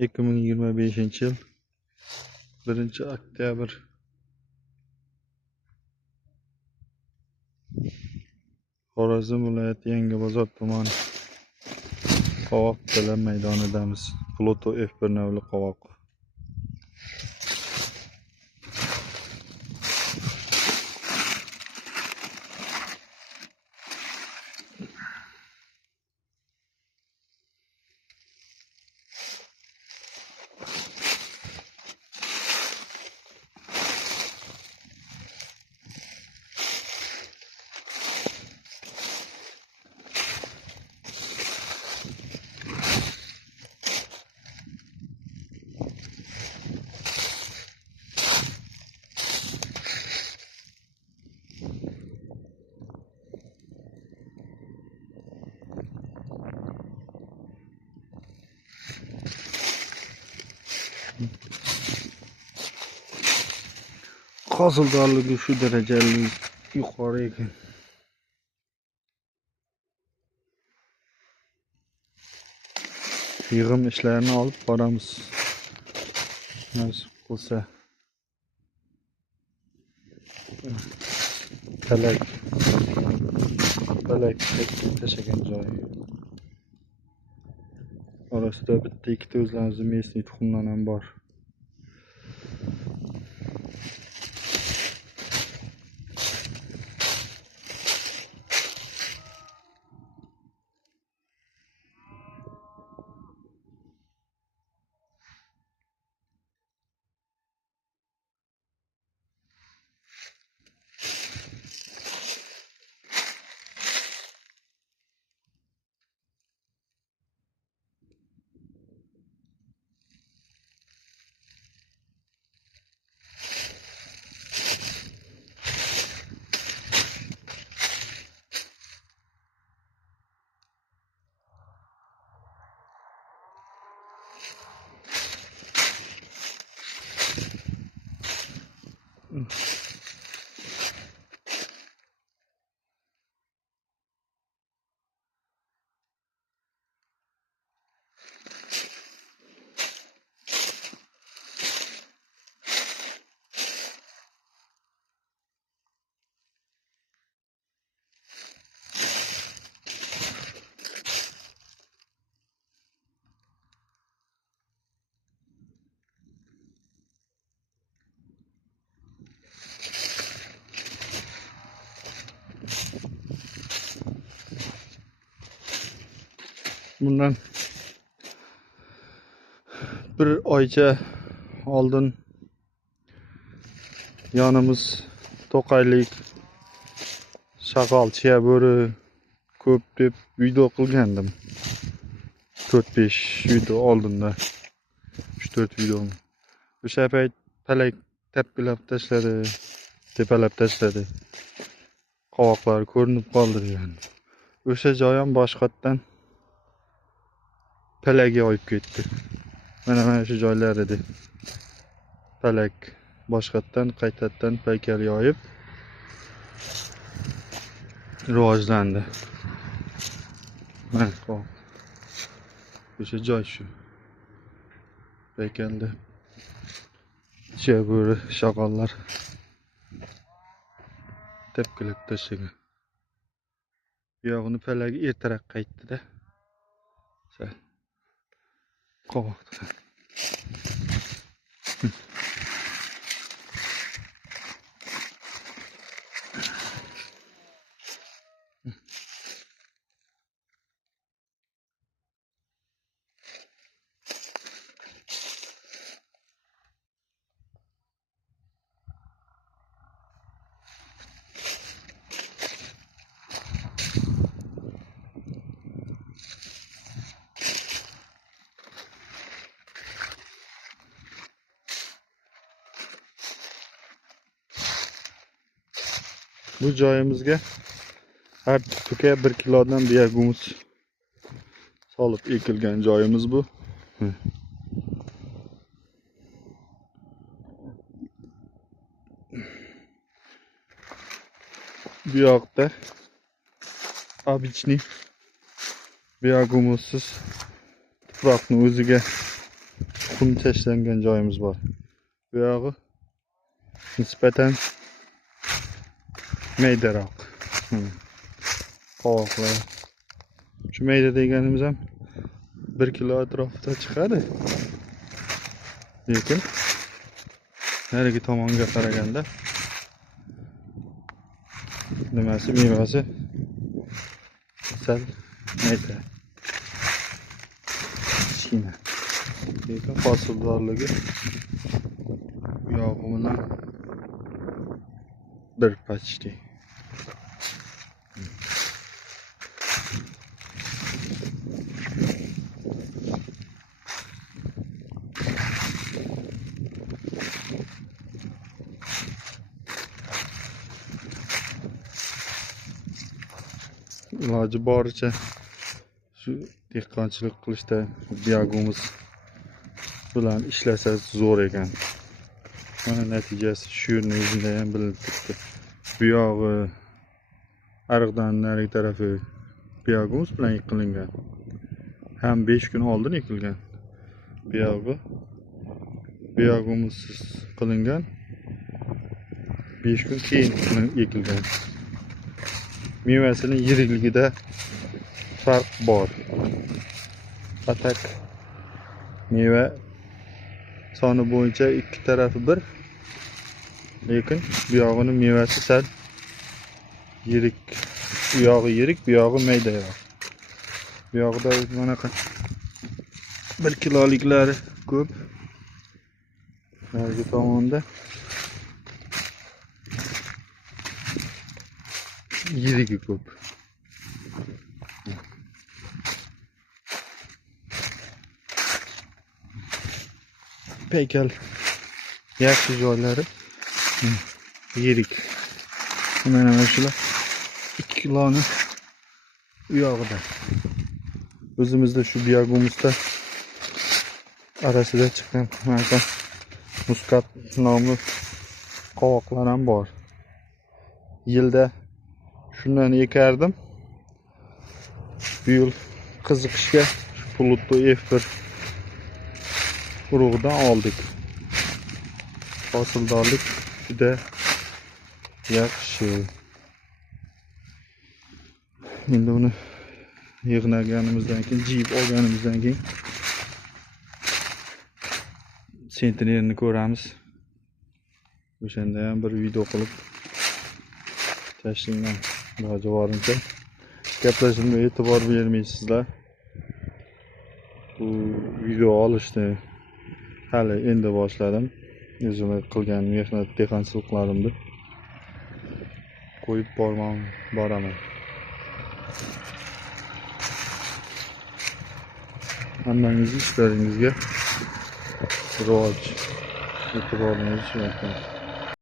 2025-yil 1-oktyabr. Xorazm viloyati Yangibozor tumani qovoq dala maydonidamiz. Pluto F1 navli qovoq. Hosildorligi shu darajali yuqori ekan. Yig'im ishlarini olib boramiz. Nasib qilsa. Palak tashagan joy. Orasida bitta ikkita o'zlarimizning mesniy tuxumdan ham bor. Bundan bir oycha oldin yonimiz To'qaylik shag'al chiya bo'ri ko'p deb video qilgandim. 4-5 video oldinda 3-4 video. O'sha payt palak tepkilab tashladi, tepalab tashladi. Qovoqlar ko'rinib qoldi degan. O'sha joy ham boshqatdan palak yoyib ketdi. Mana shu joylar edi. Palak boshqatdan qaytadan paykal yoyib rivojlandi. Mana qovoq. O'sha joy shu. Paykalda chiya bo'ri shag'allar tepkilab tashlagan. Bu yog'ini palagi ertaroq qaytdi-da. Qovoq. Bu joyimizga har tuka 1 kilodan biyagumuz solib ekilgan joyimiz bu. Bu yoqda обычный biyagumuzsiz tuproqni o'ziga qum tashlangan joyimiz bor. Bu yog'i nisbatan maydaroq. Qovoqlar. Shu mayda deganimiz ham 1 kilo atrofida chiqadi. Lekin narigi tomonga qaraganda nimasi mevasi sal mayda. Kichkina. Lekin hosildorligi bu yog'i bilan bir почти. Iloji boricha shu dehqonchilik qilishda biyog'imiz bilan ishlasa zo'r ekan. Mana natijasi shu yerning o'zida ham bilinib turibdi. Bu yog'i ariqdan narigi tarafi biyog'imiz bilan yiqilingan. Ham 5 kun oldin ekilgan. Biyog'imizsiz qilingan. 5 kun keyin ekilgan. Mevasining yirikligida farq bor. Atak meva soni bo'yicha ikki tarafi bir. Lekin bu yog'ining mevasi sal yirik. Bu yog'i yirik, bu yog'i maydaroq. Bu yog'ida bunaqa 1 kiloliklari ko'p. Narigi tomonda yirigi ko'p. Peykal yaxshi joylari yirik. Mana shular 2 kiloni u yog'ida. O'zimizda shu biyog'imizda arasida chiqqan mana muskat nomli qovoqlar ham bor. Yilda shundan ekardim. Bu yil qiziqishga Pluto F1 urug'idan oldik. Hosildorlik juda yaxshi. Endi uni yig'naganimizdan keyin, jiyib olganimizdan keyin sentnerini ko'ramiz. O'shanda ham bir video qilib tashlayman. Iloji boricha gaplashimga e'tibor bermaysizlar. Bu video olishni hali endi boshladim. O'zimga qilgan mehnat dehqonchiliklarimni qo'yib boraman. Hammangiz ishlaringizga rivoj, e'tiboringizni uchun